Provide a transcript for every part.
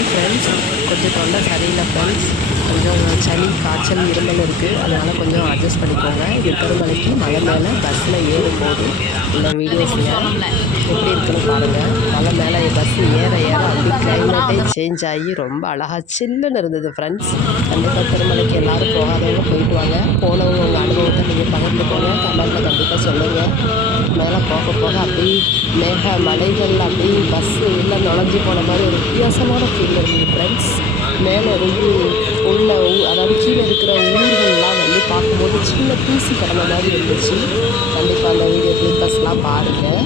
Hi friends, கொஞ்சம் தொண்டை சரியில்லை ஃப்ரெண்ட்ஸ். கொஞ்சம் சளி காய்ச்சல் இருமல் இருக்குது. அதனால் கொஞ்சம் அட்ஜஸ்ட் பண்ணிக்கோங்க. இது திருமலைக்கு மலை மேலே பஸ்ஸில் ஏறும்போது இந்த வீடியோஸில் எப்படி இருக்குன்னு பாருங்கள். மலை மேலே பஸ்ஸு ஏற ஏற அப்படி கிளைமேட்டே சேஞ்ச் ஆகி ரொம்ப அழகாக சில்லுன்னு இருந்தது ஃப்ரெண்ட்ஸ். கண்டிப்பாக திருமலைக்கு எல்லோரும் போகாதவங்க போயிட்டு வாங்க. போனவங்க உங்கள் அனுபவத்தை நீங்கள் பகிர்ந்துக்கோங்க. கமெண்ட்டில் கண்டிப்பாக சொல்லுங்கள். மேலே போக போக அப்படியே மலைகள் அப்படியே பஸ்ஸு உள்ளே நுழைஞ்சி போன மாதிரி ஒரு வித்தியாசமான ஃபீல் இருந்தது ஃப்ரெண்ட்ஸ். மேலே இருந்து உள்ள அதாவது கீழே இருக்கிற ஊர்கள்லாம் வந்து பார்க்கும்போது சின்ன தூசி கடந்த மாதிரி இருந்துச்சு. கண்டிப்பாக அந்த வீடியோ கிளிப்பர்ஸ்லாம் பாருங்கள்.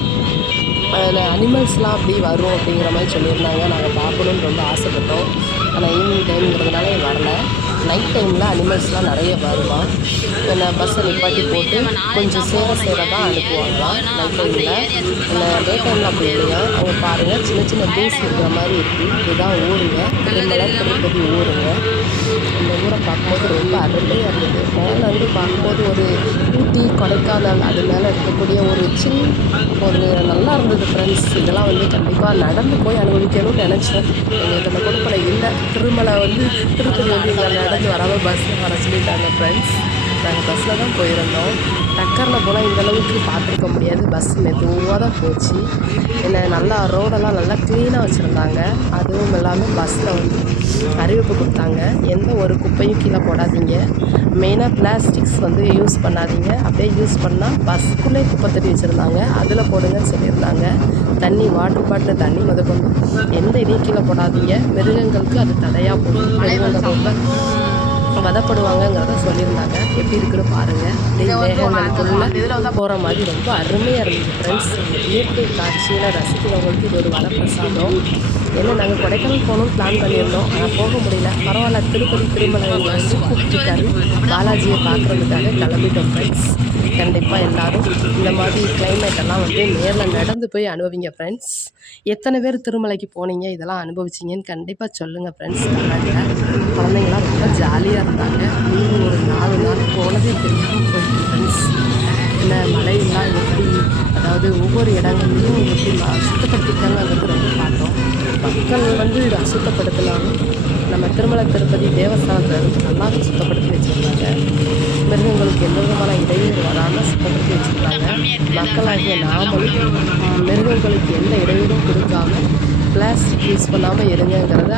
அதில் அனிமல்ஸ்லாம் அப்படி வரும் அப்படிங்கிற மாதிரி சொல்லியிருந்தாங்க. நாங்கள் பார்க்கணுன்னு ரொம்ப ஆசைப்பட்டோம். ஆனால் ஈவினிங் டைம்ங்கிறதுனால வரல. நைட் டைமில் அனிமல்ஸ்லாம் நிறைய வருமா. பஸ்ஸை நிப்பாட்டி போட்டு கொஞ்சம் சேர தான் அனுப்புவாங்களாம் நைட் டைமில். டே டைமில் அப்படி இல்லையா. அவங்க பாருங்கள் சின்ன சின்ன தூசி இருக்கிற மாதிரி இருக்குது. இதுதான் ஊருங்க, திருப்பதி ஊருங்க. இந்த ஊரை பார்க்கும்போது ரொம்ப அருமையாக இருந்தது. மேலே வந்து பார்க்கும்போது ஒரு ஊட்டி கொடைக்கானல் அது மேலே இருக்கக்கூடிய ஒரு ஒரு நல்லா இருந்தது ஃப்ரெண்ட்ஸ். இதெல்லாம் வந்து கண்டிப்பாக நடந்து போய் அனுபவிக்கணும்னு நினச்சேன். எங்களுக்கு அந்த கொடுப்பனை இல்லை. திருமலை வந்து திருப்பதி வந்து இங்கே நடந்து வராமல் பஸ்ஸில் வர சொல்லிட்டாங்க ஃப்ரெண்ட்ஸ். நாங்கள் பஸ்ஸில் தான் போயிருந்தோம். டக்கரில் போனால் இந்தளவுக்கு பார்த்துருக்க முடியாது. பஸ் மெதுவாக தான் போச்சு. நல்லா ரோடெல்லாம் நல்லா க்ளீனாக வச்சுருந்தாங்க. அதுவும் இல்லாமல் பஸ்ஸில் வந்து அறிவிப்பு கொடுத்தாங்க, எந்த ஒரு குப்பையும் கீழே போடாதீங்க, மெயினாக பிளாஸ்டிக்ஸ் வந்து யூஸ் பண்ணாதீங்க, அப்படியே யூஸ் பண்ணால் பஸ்ஸுக்குள்ளே குப்பை தட்டி வச்சுருந்தாங்க, அதில் போடுங்கன்னு சொல்லியிருந்தாங்க. தண்ணி வாட்டர் பாட்டில் தண்ணி முதற்கொண்டு எந்த இதையும் கீழே போடாதீங்க. மிருகங்களுக்கு அது தடையாக போகும். மிருகங்கள் ரொம்ப வதப்படுவாங்கங்கிறத சொல்லியிருந்தாங்க. எப்படி இருக்குன்னு பாருங்கள். மேகங்களுக்குள்ள போகிற மாதிரி ரொம்ப அருமையாக இருந்துச்சு ஃப்ரெண்ட்ஸ். இயற்கை காட்சியில் ரசிக்கிறவங்களுக்கு இது ஒரு வரப்பிரசாதம். ஏன்னா நாங்கள் கொடைக்கானல் போகணும்னு பிளான் பண்ணியிருந்தோம். ஆனால் போக முடியல. பரவாயில்ல, திருமலை வந்து கூப்பிட்டுருக்காரு. பாலாஜியை பார்க்குறதுக்காக கிளம்பிட்டோம் ஃப்ரெண்ட்ஸ். கண்டிப்பாக எல்லோரும் இந்த மாதிரி கிளைமேட்டெல்லாம் வந்து நேரில் நடந்து போய் அனுபவிங்க ஃப்ரெண்ட்ஸ். எத்தனை பேர் திருமலைக்கு போனீங்க, இதெல்லாம் அனுபவிச்சிங்கன்னு கண்டிப்பாக சொல்லுங்கள் ஃப்ரெண்ட்ஸ். குழந்தைங்களாம் ரொம்ப ஜாலியாக இருந்தாங்க. நீங்களும் ஒரு 4 நாள் போனதே தெரியாமல் போயிட்டு ஃப்ரெண்ட்ஸ். மழையெல்லாம் எப்படி, அதாவது ஒவ்வொரு இடங்கள்லையும் எப்படி சுத்தப்படுத்திருக்காங்கிறது ரொம்ப பார்த்தோம். மக்கள் வந்து இதை அசுத்தப்படுத்தலாலும் நம்ம திருப்பதி தேவஸ்தானத்தை வந்து நல்லா சுத்தப்படுத்தி வச்சுருந்தாங்க. மிருகங்களுக்கு எந்த விதமான இடையூறு வராமல் சுத்தப்படுத்தி வச்சுருந்தாங்க. மக்களாகிய நாமளும் மிருகங்களுக்கு எந்த இடையூறும் கொடுக்காமல் பிளாஸ்டிக் யூஸ் பண்ணாமல் இருங்கிறத